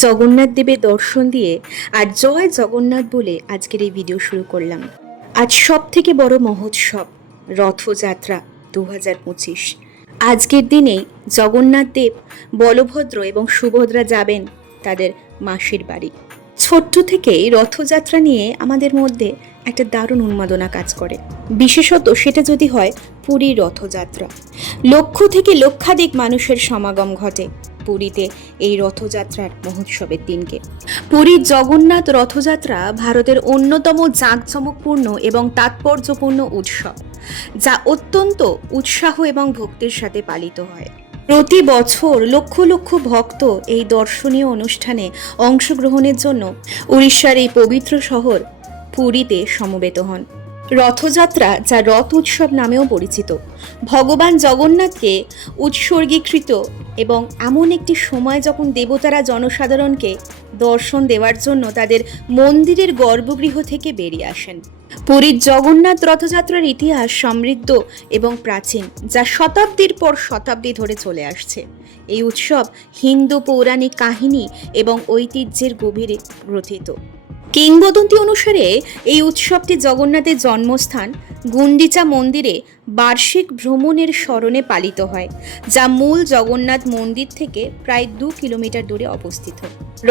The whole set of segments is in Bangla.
জগন্নাথ দেবের দর্শন দিয়ে আর জয় জগন্নাথ বলে আজকের এই ভিডিও শুরু করলাম। আজ সব থেকে বড় মহোৎসব রথযাত্রা 2025। আজকের দিনেই জগন্নাথ দেব, বলভদ্র এবং সুভদ্রা যাবেন তাদের মাসির বাড়ি। ছোট্ট থেকেই রথযাত্রা নিয়ে আমাদের মধ্যে একটা দারুণ উন্মাদনা কাজ করে, বিশেষত সেটা যদি হয় পুরীর রথযাত্রা। লক্ষ থেকে লক্ষাধিক মানুষের সমাগম ঘটে পুরীতে এই রথযাত্রার মহোৎসবের দিনকে। পুরীর জগন্নাথ রথযাত্রা ভারতের অন্যতম জাঁকজমকপূর্ণ এবং তাৎপর্যপূর্ণ উৎসব, যা অত্যন্ত উৎসাহ এবং ভক্তির সাথে পালিত হয়। প্রতি বছর লক্ষ লক্ষ ভক্ত এই দর্শনীয় অনুষ্ঠানে অংশগ্রহণের জন্য উড়িষ্যার এই পবিত্র শহর পুরীতে সমবেত হন। রথযাত্রা, যা রথ উৎসব নামেও পরিচিত, ভগবান জগন্নাথকে উৎসর্গীকৃত এবং এমন একটি সময় যখন দেবতারা জনসাধারণকে দর্শন দেওয়ার জন্য তাদের মন্দিরের গর্ভগৃহ থেকে বেরিয়ে আসেন। পুরীর জগন্নাথ রথযাত্রার ইতিহাস সমৃদ্ধ এবং প্রাচীন, যা শতাব্দীর পর শতাব্দী ধরে চলে আসছে। এই উৎসব হিন্দু পৌরাণিক কাহিনী এবং ঐতিহ্যের গভীরে গ্রথিত। কিংবদন্তি অনুসারে এই উৎসবটি জগন্নাথের জন্মস্থান গুন্ডিচা মন্দিরে বার্ষিক ভ্রমণের স্মরণে পালিত হয়, যা মূল জগন্নাথ মন্দির থেকে প্রায় 2 কিলোমিটার দূরে অবস্থিত।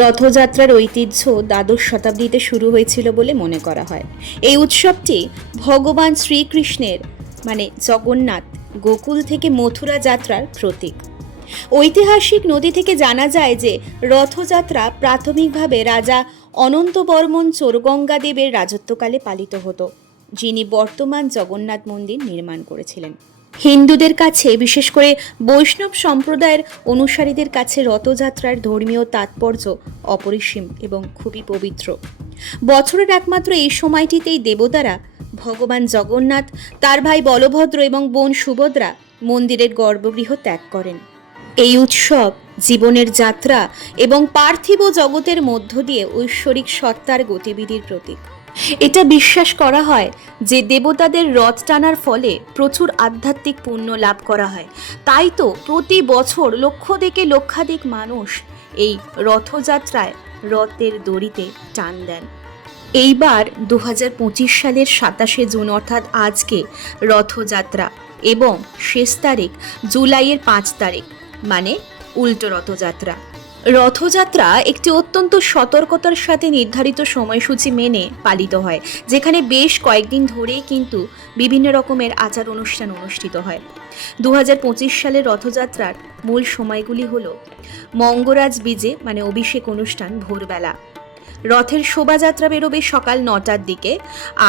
রথযাত্রার ঐতিহ্য দ্বাদশ শতাব্দীতে শুরু হয়েছিল বলে মনে করা হয়। এই উৎসবটি ভগবান শ্রীকৃষ্ণের জগন্নাথ গোকুল থেকে মথুরা যাত্রার প্রতীক। ঐতিহাসিক নথি থেকে জানা যায় যে রথযাত্রা প্রাথমিকভাবে রাজা অনন্তবর্মন চোরগঙ্গাদেবের রাজত্বকালে পালিত হতো, যিনি বর্তমান জগন্নাথ মন্দির নির্মাণ করেছিলেন। হিন্দুদের কাছে, বিশেষ করে বৈষ্ণব সম্প্রদায়ের অনুসারীদের কাছে রথযাত্রার ধর্মীয় তাৎপর্য অপরিসীম এবং খুবই পবিত্র। বছরের একমাত্র এই সময়টিতেই দেবতারা ভগবান জগন্নাথ, তার ভাই বলভদ্র এবং বোন সুভদ্রা মন্দিরের গর্ভগৃহ ত্যাগ করেন। এই উৎসব জীবনের যাত্রা এবং পার্থিব জগতের মধ্য দিয়ে ঐশ্বরিক সত্তার গতিবিধির প্রতীক। এটা বিশ্বাস করা হয় যে দেবতাদের রথ টানার ফলে প্রচুর আধ্যাত্মিক পুণ্য লাভ করা হয়। তাই তো প্রতি বছর লক্ষ থেকে লক্ষাধিক মানুষ এই রথযাত্রায় রথের দড়িতে টান দেন। এইবার 2025 সালের 27শে জুন অর্থাৎ আজকে রথযাত্রা, এবং শেষ তারিখ জুলাইয়ের 5 তারিখ, উল্টো রথযাত্রা। রথযাত্রা একটি অত্যন্ত সতর্কতার সাথে নির্ধারিত সময়সূচি মেনে পালিত হয়, যেখানে বেশ কয়েকদিন ধরেই কিন্তু বিভিন্ন রকমের আচার অনুষ্ঠান অনুষ্ঠিত হয়। 2025 সালের রথযাত্রার মূল সময়গুলি হল মঙ্গরাজ বীজে অভিষেক অনুষ্ঠান ভোরবেলা, রথের শোভাযাত্রা বেরোবে সকাল 9টার দিকে,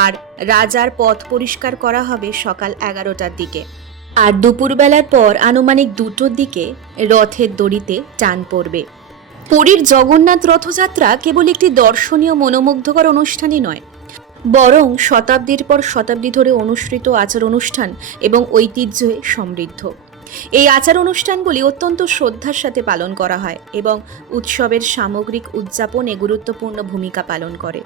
আর রাজার পথ পরিষ্কার করা হবে সকাল 11টার দিকে, আর দুপুরবেলার পর আনুমানিক 2টোর দিকে রথের দড়িতে টান পড়বে। পুরীর জগন্নাথ রথযাত্রা কেবল একটি দর্শনীয় মনোমুগ্ধকর অনুষ্ঠানই নয়, বরং শতাব্দীর পর শতাব্দী ধরে অনুসৃত আচার অনুষ্ঠান এবং ঐতিহ্যে সমৃদ্ধ। এই আচার অনুষ্ঠানগুলি অত্যন্ত শ্রদ্ধার সাথে পালন করা হয় এবং উৎসবের সামগ্রিক উদযাপনে গুরুত্বপূর্ণ ভূমিকা পালন করে।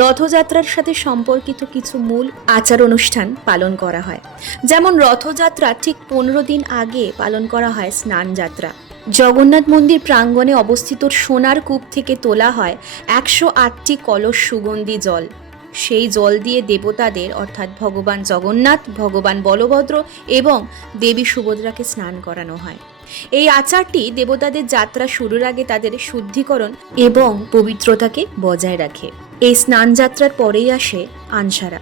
রথযাত্রার সাথে সম্পর্কিত কিছু মূল আচার অনুষ্ঠান পালন করা হয়, যেমন রথযাত্রা ঠিক 15 দিন আগে পালন করা হয় স্নান যাত্রা। জগন্নাথ মন্দির প্রাঙ্গণে অবস্থিত সোনার কূপ থেকে তোলা হয় 108টি কলস সুগন্ধি জল। সেই জল দিয়ে দেবতাদের অর্থাৎ ভগবান জগন্নাথ, ভগবান বলভদ্র এবং দেবী সুভদ্রাকে স্নান করানো হয়। এই আচারটি দেবতাদের যাত্রা শুরুর আগে তাদের শুদ্ধিকরণ এবং পবিত্রতাকে বজায় রাখে। এই স্নান যাত্রার পরেই আসে আনসারা।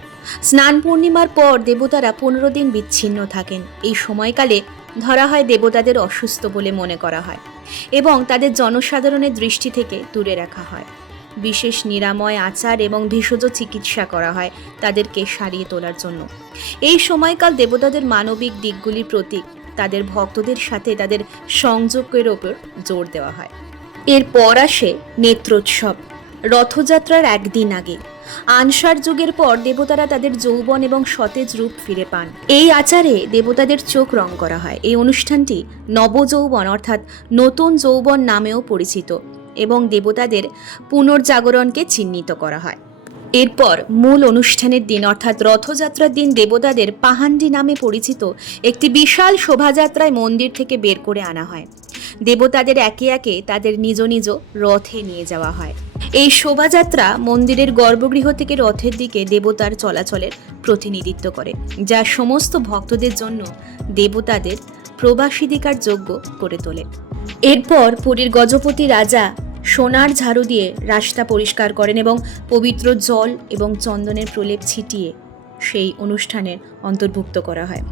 স্নান পূর্ণিমার পর দেবতারা 15 দিন বিচ্ছিন্ন থাকেন। এই সময়কালে ধরা হয় দেবতাদের অসুস্থ বলে মনে করা হয় এবং তাদের জনসাধারণের দৃষ্টি থেকে দূরে রাখা হয়। বিশেষ নিরাময় আচার এবং ভেষজ চিকিৎসা করা হয় তাদেরকে সারিয়ে তোলার জন্য। এই সময়কাল দেবতাদের মানবিক দিকগুলির প্রতীক, তাদের ভক্তদের সাথে তাদের সংযোগের ওপর জোর দেওয়া হয়। এরপর আসে নেত্রোৎসব। রথযাত্রার একদিন আগে আনসার যুগের পর দেবতারা তাদের যৌবন এবং সতেজ রূপ ফিরে পান। এই আচারে দেবতাদের চোখ রং করা হয়। এই অনুষ্ঠানটি নবযৌবন অর্থাৎ নতুন যৌবন নামেও পরিচিত এবং দেবতাদের পুনর্জাগরণকে চিহ্নিত করা হয়। এরপর মূল অনুষ্ঠানের দিন অর্থাৎ রথযাত্রার দিন দেবতাদের পাহান্ডি নামে পরিচিত একটি বিশাল শোভাযাত্রায় মন্দির থেকে বের করে আনা হয়। দেবতাদের একে একে তাদের নিজ নিজ রথে নিয়ে যাওয়া হয়। এই শোভাযাত্রা মন্দিরের গর্ভগৃহ থেকে রথের দিকে দেবতার চলাচলের প্রতিনিধিত্ব করে, যা সমস্ত ভক্তদের জন্য দেবতাদের প্রবাসিদিকার যোগ্য করে তোলে। এরপর পুরীর গজপতি রাজা সোনার ঝাড়ু দিয়ে রাস্তা পরিষ্কার করেন এবং পবিত্র জল এবং চন্দনের প্রলেপ ছিটিয়ে সেই অনুষ্ঠানের অন্তর্ভুক্ত করা হয়।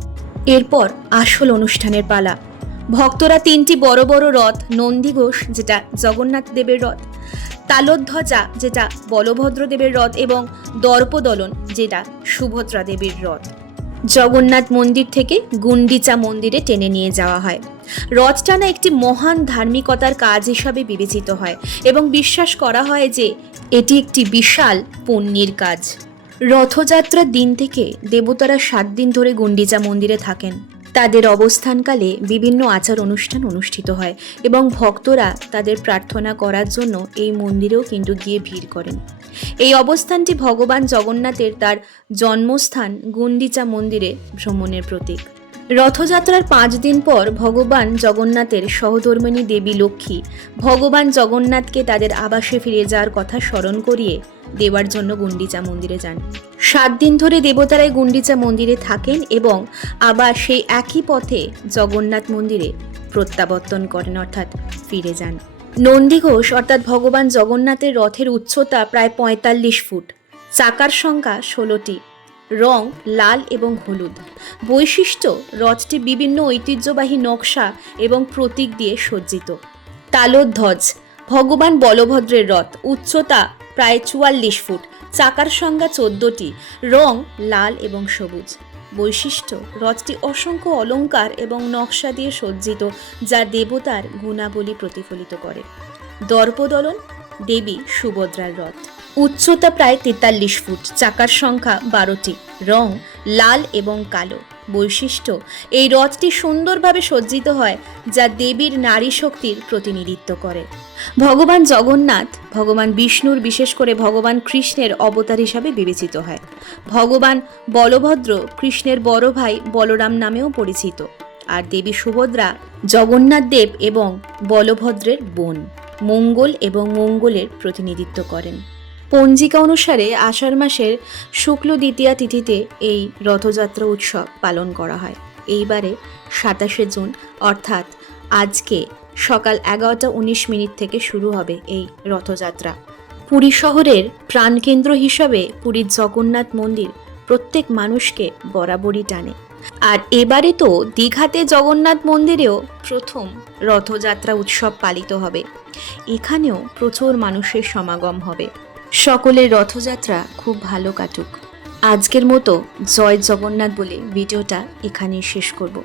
এরপর আসল অনুষ্ঠানের পালা। ভক্তরা 3টি বড় বড় রথ, নন্দীঘোষ যেটা জগন্নাথ দেবের রথ, তালধ্বজা যেটা বলভদ্র দেবের রথ এবং দর্পদলন যেটা সুভদ্রা দেবীর রথ জগন্নাথ মন্দির থেকে গুন্ডিচা মন্দিরে টেনে নিয়ে যাওয়া হয়। রথ টানা একটি মহান ধার্মিকতার কাজ হিসাবে বিবেচিত হয় এবং বিশ্বাস করা হয় যে এটি একটি বিশাল পুণ্যের কাজ। রথযাত্রার দিন থেকে দেবতারা 7 দিন ধরে গুন্ডিচা মন্দিরে থাকেন। তাদের অবস্থানকালে বিভিন্ন আচার অনুষ্ঠান অনুষ্ঠিত হয় এবং ভক্তরা তাদের প্রার্থনা করার জন্য এই মন্দিরেও কিন্তু গিয়ে ভিড় করেন। এই অবস্থানটি ভগবান জগন্নাথের তার জন্মস্থান গুন্ডিচা মন্দিরে ভ্রমণের প্রতীক। রথযাত্রার 5 দিন পর ভগবান জগন্নাথের সহধর্মিণী দেবী লক্ষ্মী ভগবান জগন্নাথকে তাদের আবাসে ফিরে যাওয়ার কথা স্মরণ করিয়ে দেওয়ার জন্য গুন্ডিচা মন্দিরে যান। 7 দিন ধরে দেবতারাই গুন্ডিচা মন্দিরে থাকেন এবং আবার সেই একই পথে জগন্নাথ মন্দিরে প্রত্যাবর্তন করেন, অর্থাৎ ফিরে যান। নন্দীঘোষ অর্থাৎ ভগবান জগন্নাথের রথের উচ্চতা প্রায় 45 ফুট, চাকার সংখ্যা 16টি, রং লাল এবং হলুদ। বৈশিষ্ট্য, রথটি বিভিন্ন ঐতিহ্যবাহী নকশা এবং প্রতীক দিয়ে সজ্জিত। তালধ্বজ ভগবান বলভদ্রের রথ, উচ্চতা প্রায় 44 ফুট, চাকার সংখ্যা 14টি, রং লাল এবং সবুজ। বৈশিষ্ট্য, রথটি অসংখ্য অলংকার এবং নকশা দিয়ে সজ্জিত যা দেবতার গুণাবলী প্রতিফলিত করে। দর্পদলন দেবী সুভদ্রার রথ, উচ্চতা প্রায় 43 ফুট, চাকার সংখ্যা 12টি, রং লাল এবং কালো। বৈশিষ্ট্য, এই রথটি সুন্দরভাবে সজ্জিত হয় যা দেবীর নারী শক্তির প্রতিনিধিত্ব করে। ভগবান জগন্নাথ ভগবান বিষ্ণুর, বিশেষ করে ভগবান কৃষ্ণের অবতার হিসাবে বিবেচিত হয়। ভগবান বলভদ্র কৃষ্ণের বড় ভাই বলরাম নামেও পরিচিত, আর দেবী সুভদ্রা জগন্নাথ দেব এবং বলভদ্রের বোন, মঙ্গল এবং মঙ্গলের প্রতিনিধিত্ব করেন। পঞ্জিকা অনুসারে আষাঢ় মাসের শুক্ল দ্বিতীয়া তিথিতে এই রথযাত্রা উৎসব পালন করা হয়। এইবারে 27শে জুন অর্থাৎ আজকে সকাল 11:19 থেকে শুরু হবে এই রথযাত্রা। পুরী শহরের প্রাণকেন্দ্র হিসাবে পুরীর জগন্নাথ মন্দির প্রত্যেক মানুষকে বরাবরই টানে। আর এবারে তো দীঘাতে জগন্নাথ মন্দিরেও প্রথম রথযাত্রা উৎসব পালিত হবে। এখানেও প্রচুর মানুষের সমাগম হবে। সকলের রথযাত্রা খুব ভালো কাটুক। আজকের মতো জয় জগন্নাথ বলে ভিডিওটা এখানেই শেষ করব।